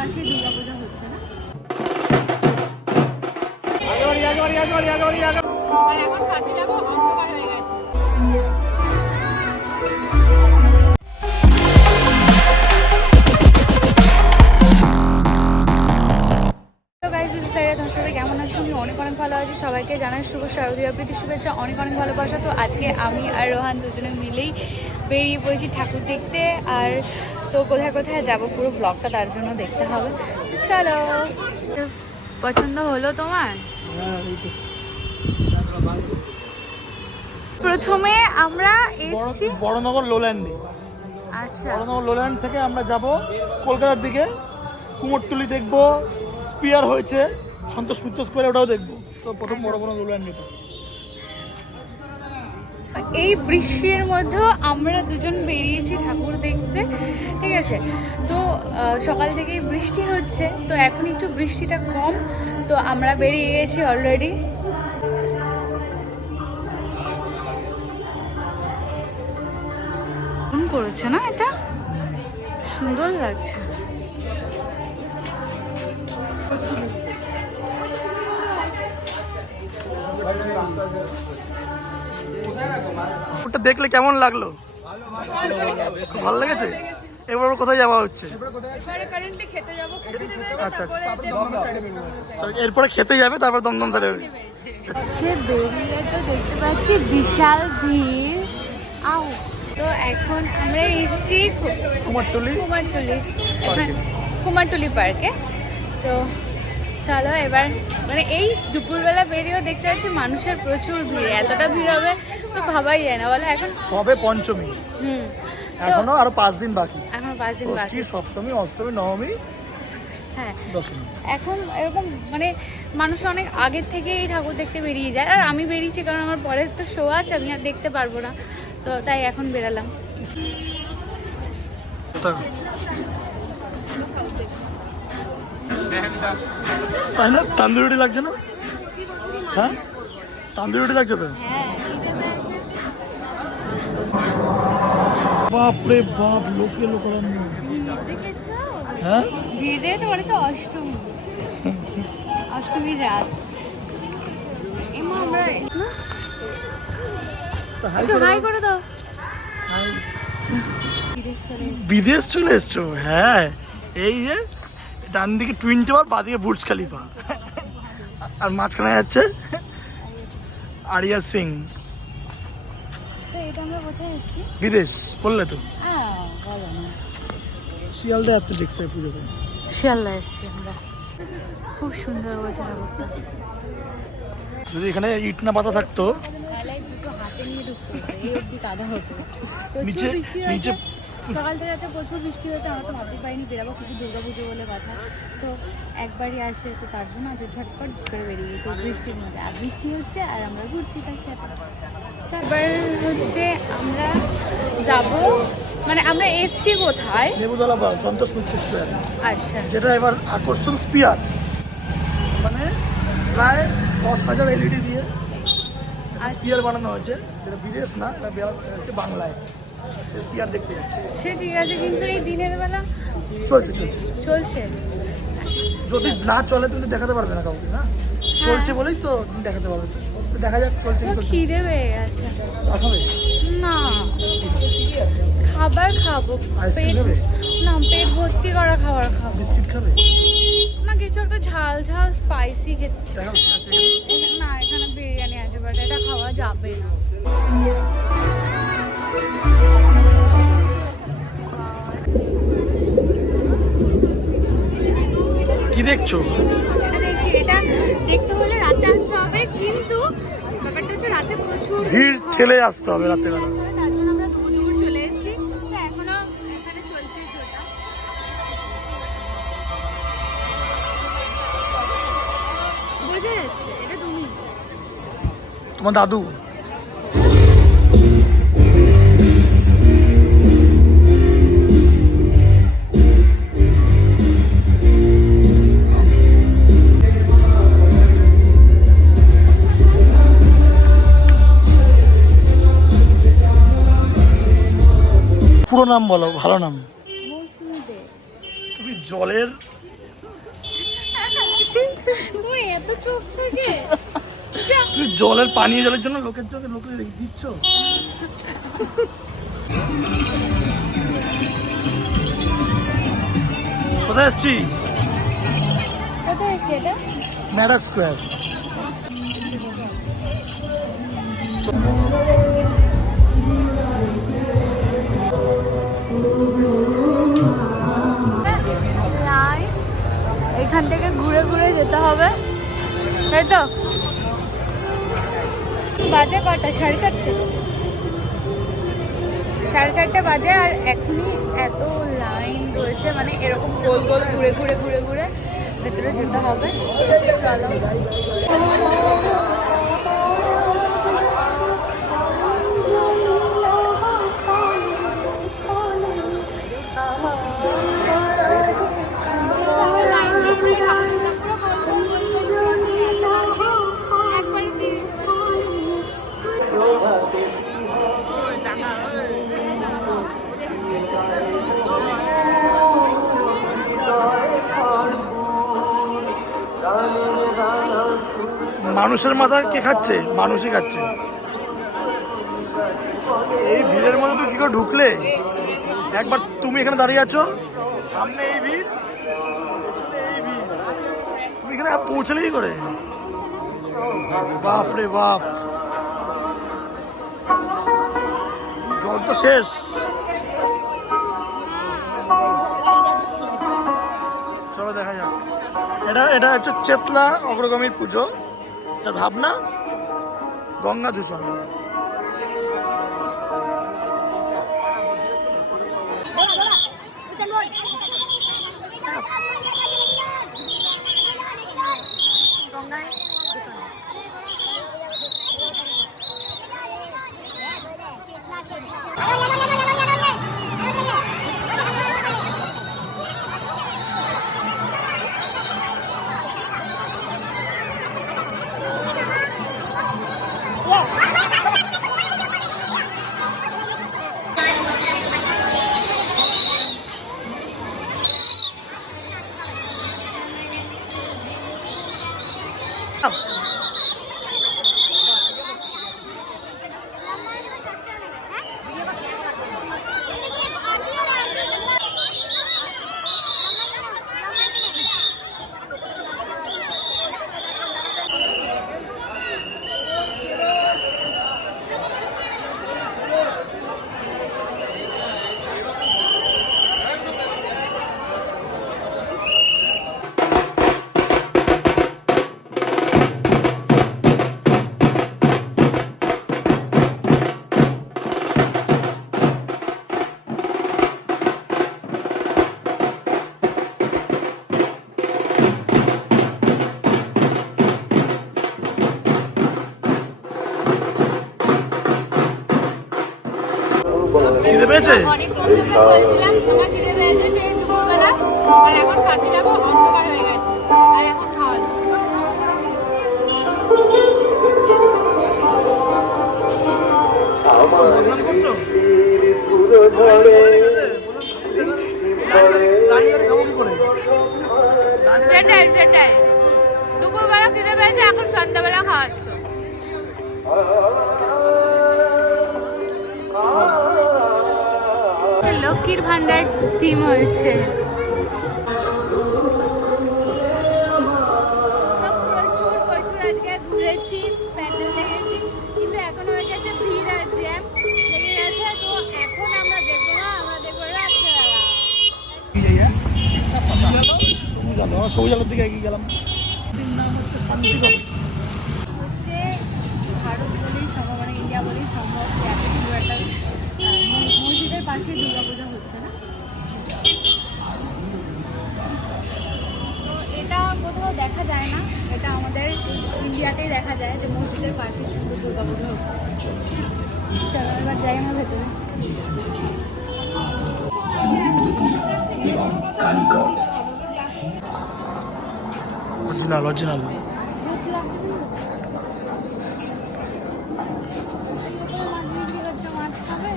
পাশে দুর্গাপূজা হচ্ছে না? আর এখন কাছে যাবো, অন্ধকার হয়ে গেছে। কেমন আছো? আমি অনেক ভালো আছি। সবাইকে জানাই শুভ শারদীয় প্রীতি শুভেচ্ছা, অনেক ভালোবাসা। তো আজকে আমি আর রোহান দুজনে মিলেই বেরিয়ে পড়েছি ঠাকুর দেখতে। আর তো কোথায় কোথায় যাব পুরো ব্লগটা তার জন্য দেখতে হবে। তো চলো। পছন্দ হলো তোমার? প্রথমে আমরা এসেছি বড়নগর লোল্যান্ডে। আচ্ছা, বড়নগর লোল্যান্ড থেকে আমরা যাব কলকাতার দিকে। কুমোরটুলি দেখবো, স্পিয়ার হয়েছে, সন্তোষ মিত্র স্কোয়ার, ওটাও দেখবো। তো প্রথম বড় লোল্যান্ড এটা। এই বৃষ্টির মধ্যেও আমরা দুজন বেরিয়েছি ঠাকুর দেখতে, ঠিক আছে। তো সকাল থেকেই বৃষ্টি হচ্ছে, তো এখন একটু বৃষ্টিটা কম, তো আমরা বেরিয়ে গেছি অলরেডি। ফোন করেছে না, এটা সুন্দর লাগছে। ওটা দেখলে কেমন লাগলো? ভালো লেগেছে। এবার কোথায় যাওয়া হচ্ছে? আচ্ছা, এরপরে খেতে যাবে, তারপর দমদম সাইডে বেরিয়ে তো দেখতে পাচ্ছি বিশাল ভিড়। আও, তো এখন আমরা এসেছি কুমারটুলি পার্কে। তো চলো এবার, মানে এই দুপুরবেলা বেরিয়েও দেখতে পাচ্ছি মানুষের প্রচুর ভিড়। এতটা ভিড় হবে তো ভাবাই যায় না, বলো। এখন সবে পঞ্চমী, এখনো আরো 5 দিন বাকি। এখনো 5 দিন বাকি। সপ্তমী, অষ্টমী, নবমী, হ্যাঁ, দশমী। এখন এরকম মানে মানুষ অনেক আগের থেকে এই ঠাকুর দেখতে বেরিয়ে যায়। আর আমি বেরিয়েছি কারণ আমার পরের তো শো আছে, আমি আর দেখতে পারবো না, তো তাই এখন বেরালাম। তাই না? তান্দুরি রুটি লাগছে না? হ্যাঁ, তান্দুরি রুটি লাগছে তো। বাপরে বাপ, লোকে লোকারণ্য। হ্যাঁ, ভিড় দেখেছো? মনে হচ্ছে অষ্টমীর রাত। এমা আমরা হাই করে দাও। বিদেশ চলে এসছো? হ্যাঁ, এই যে ডান দিকে টুইন টাওয়ার, বাঁ দিকে বুর্জ খলিফা, আর মাঝখানে যাচ্ছে আরিয়া সিং। বিদেশ বললে তো। শিয়ালদা অ্যাথলেটিক্স এর পুজো করে। শিয়ালদা এসছি আমরা, খুব সুন্দর হয়েছে ঠাকুরটা। যদি এখানে ইট না পাতা থাকতো, নিচে সকাল থেকে আছে প্রচুর বৃষ্টি হয়েছে। আমরা তো ভাবতে পারিনি বেরাবো, কিছু দুর্গাপুজো বলে কথা। তো একবারই আসে, তো তার জন্য আজ ঝটপট করে বেরিয়ে গেছি বৃষ্টির মধ্যে। আর বৃষ্টি হচ্ছে আর আমরা ঘুরছি তার সাথে। এবার হচ্ছে আমরা যাব, মানে আমরা এসছি কোথায়? Nebutala park, Santosh Mitra square. আচ্ছা, যেটা এবার আকর্ষণ স্পিয়ার, মানে প্রায় 10,000 LED দিয়ে স্পিয়ার বানানো হয়েছে, যেটা বিদেশ না, এটা হচ্ছে বাংলায়। স্পিয়ার দেখতে যাচ্ছে। সে ঠিক আছে, কিন্তু এই দিনের বেলা চলছে। যদি না চলে তুমি দেখাতে পারবে না কাউকে, না চলছে বলেই তো দেখাতে পারবে। দেখা যাক চলছে। খিদে পেয়ে গেছে। চা খাবে? না, খাবার খাবো। পেট ভর্তি করা খাবার খাবো। বিস্কিট খাবে? না, কিছু একটা ঝাল ঝাল স্পাইসি খেতে। না, এখানে বিরিয়ানি আছে, বাট এটা খাওয়া যাবে না। কি দেখছো? এটা দেখছি, এটা দেখতে হলে রাতে আসতে হবে, কিন্তু ব্যাপারটা হচ্ছে রাতে প্রচুর ভিড় ঠেলে আসতে হবে রাতের বেলা। তার জন্য আমরা দুপুর চলে এসেছি। তো এখনো এখানে চলছে শোটা। বোঝা যাচ্ছে এটা তুমি, তোমার দাদু। পুরো নাম বলো, ভালো নাম। মৌসুমী দে। তুমি জলের তুই এত চোখ থেকে তুমি জলের পানীয় জলের জন্য লোকের চোখে লোকে দিচ্ছ। কোথায় এসছি? কোথায় এসছে এটা? ম্যাডক স্কোয়ার। এখান থেকে ঘুরে ঘুরে যেতে হবে, তাই তো? বাজে কটা? 4:30। 4:30 বাজে, আর এখনই এত লাইন রয়েছে, মানে এরকম গোল গোল ঘুরে ঘুরে ঘুরে ঘুরে ভেতরে যেতে হবে। চলো। মানুষের মাথা কে খাচ্ছে? মানুষই খাচ্ছে। এই ভিড়ের মধ্যে তো কি করে ঢুকলে? একবার তুমি এখানে দাঁড়িয়ে আছো, সামনে এই ভিড়, পেছনে এই ভিড়, তুমি এখানে পৌঁছলে কি করে? বাপ রে বাপ, জল তো শেষ। চলো দেখা যাক। এটা হচ্ছে চেতলা অগ্রগামীর পুজো, যার ভাবনা গঙ্গা দূষণ। খিদে পেয়েছে? বলছিলাম তোমার খিদে পেয়েছে সেই দুপুরবেলা, আর এখন খাচ্ছি, যাবো অন্ধকার হয়ে গেছে, আর এখন খাওয়া করছো? সেটাই সেটাই, দুপুরবেলা খিদে পেয়েছে, এখন সন্ধ্যাবেলা খাওয়াচ্ছ। লক্ষ্মীর ভান্ডার থিম হয়েছে। প্রচুর প্রচুর আজকে ঘুরেছি, প্যান্ডেল দেখেছি, কিন্তু এখন হয়ে গেছে ভিড় আর জ্যাম লেগে গেছে। তো এখন আমরা দেখবো না, আমরা দেখবো রাত্রেবেলা। সবুজ আলোর দিকে এগিয়ে গেলাম। নাম হচ্ছে শান্তিগড়। হচ্ছে ভারত বলেই সম্ভব, মানে ইন্ডিয়া বলেই সম্ভব যে এত সুন্দর একটা মসজিদের পাশে দুর্গাপূজা হচ্ছে না। তো এটা কোথাও দেখা যায় না, এটা আমাদের ইন্ডিয়াতেই দেখা যায় যে মসজিদের পাশে সুন্দর দুর্গাপূজা হচ্ছে। চলো এবার যাই আমার ভেতরে। Original original. মাছ খাবে?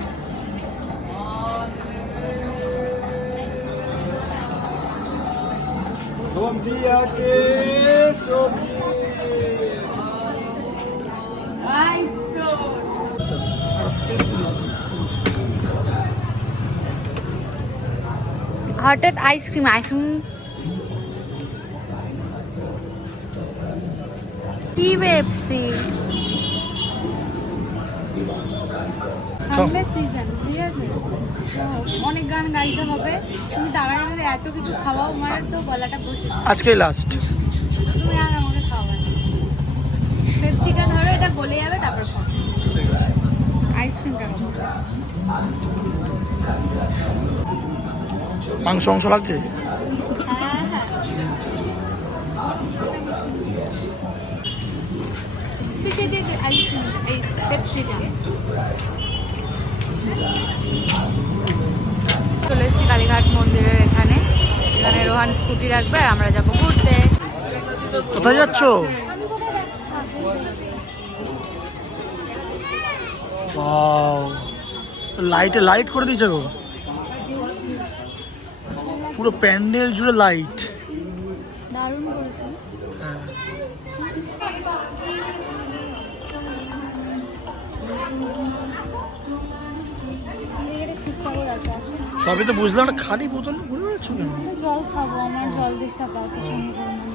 Bom dia, aqui! হঠাৎ আইসক্রিম কি পেপসি সামনের সিজন, ঠিক আছে? অনেক গান গাইতে হবে, তুমি তার আগে যদি এত কিছু খাওয়াও আমার তো গলাটা বসে আজকেই লাস্ট। তুমি আর আমাকে খাওয়াবে না। পেপসিটা ধরো, এটা গলে যাবে তারপর খাও। আইসক্রিমটা খাবো। মাংস অংশ লাগছে। হ্যাঁ হ্যাঁ, পিকে দিয়ে আইসক্রিম, এই পেপসিটাকে চলে এসেছি কালীঘাট মন্দিরের এখানে। এখানে রোহান স্কুটি রাখবে আর আমরা যাবো ঘুরতে। কোথায় যাচ্ছ? লাইটে লাইট করে দিয়েছে গো, পুরো প্যান্ডেল জুড়ে লাইট। দারুণ করেছে। সবই তো বুঝলাম না, খালি বোতল ঘুরে বেড়াচ্ছ কেন? জল খাবো, আমার জল দিশটা পাওয়া পছন্দ করবো।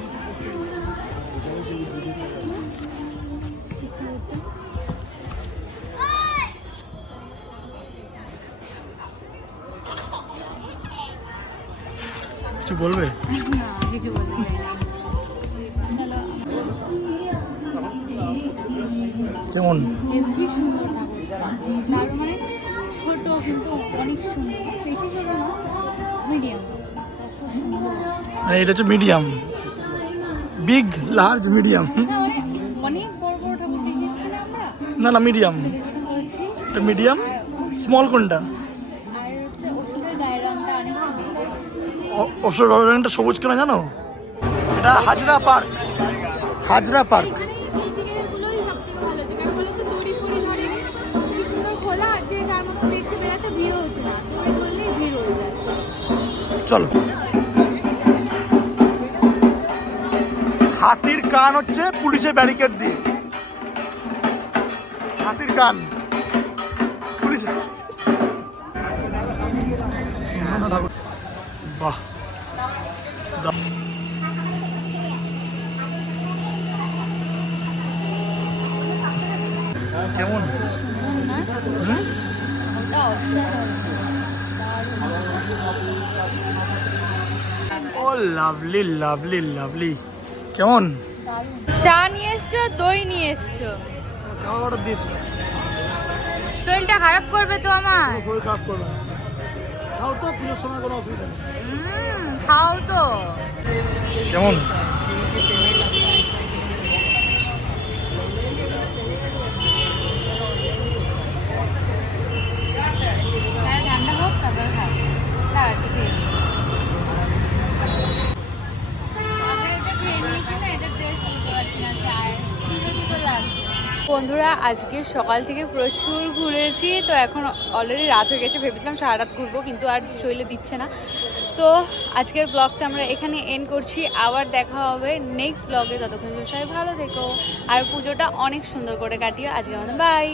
কিছু বলবে? না, কিছু বলতে চাই না। চলো। কেমন? হেভি সুন্দর ঠাকুর, তার মানে ছোট কিন্তু অনেক সুন্দর, বেশি ছোট না, মিডিয়াম, খুব সুন্দর। এটা হচ্ছে মিডিয়াম, বিগ লার্জ মিডিয়াম। অনেক বড় বড় ঠাকুর দেখেছি না আমরা, না না মিডিয়াম, বলছি মিডিয়াম। স্মল কোনটা? আর হচ্ছে ওষুধের গায়ের রঙটা অনেক সুন্দর। ওষুধ রঙটা সবুজ কেন জানো? এটা হাজরা পার্ক, হাজরা পার্ক। এগুলোই সব থেকে ভালো, যে কারণ বলে তো দড়ি ফড়ি ধরেনি, খুবই সুন্দর খোলা, আর যে যার মতো দেখছে বেড়াচ্ছে, ভিড় হচ্ছে না, দড়ি ধরলেই ভিড় হয়ে যায়। চলো। হাতির কান হচ্ছে পুলিশের ব্যারিকেড দিয়ে, হাতির কান পুলিশের। বাহ, কেমন? সুন্দর না? হুম? ওটা অসাধারণ। ও লাভলি লাভলি লাভলি। কেমন? চা নিয়ে এসছো, দই নিয়ে এসছো। খাওয়া অর্ডার দিয়েছি, শরীরটা খারাপ করবে তো আমার। শরীর খারাপ করবে না, খাও তো, পুজোর সময় কোনো অসুবিধা নেই। খাও তো। কেমন? ঠান্ডা হোক তারপর খাও। একটু খেয়ে নিই। এটা খেয়ে নিয়েছি না, এটা টেস্ট বুঝতে পারছি না, চায়ের দুটো লাগবে। বন্ধুরা, আজকে সকাল থেকে প্রচুর ঘুরেছি, তো এখন অলরেডি রাত হয়ে গেছে। ভেবেছিলাম সারা রাত ঘুরবো, কিন্তু আর শরীরে দিচ্ছে না। তো আজকের ব্লগটা আমরা এখানে এন্ড করছি, আবার দেখা হবে নেক্সট ব্লগে। ততক্ষণ সবাই ভালো থেকো আর পুজোটা অনেক সুন্দর করে কাটিও। আজকে আমাদের বাই।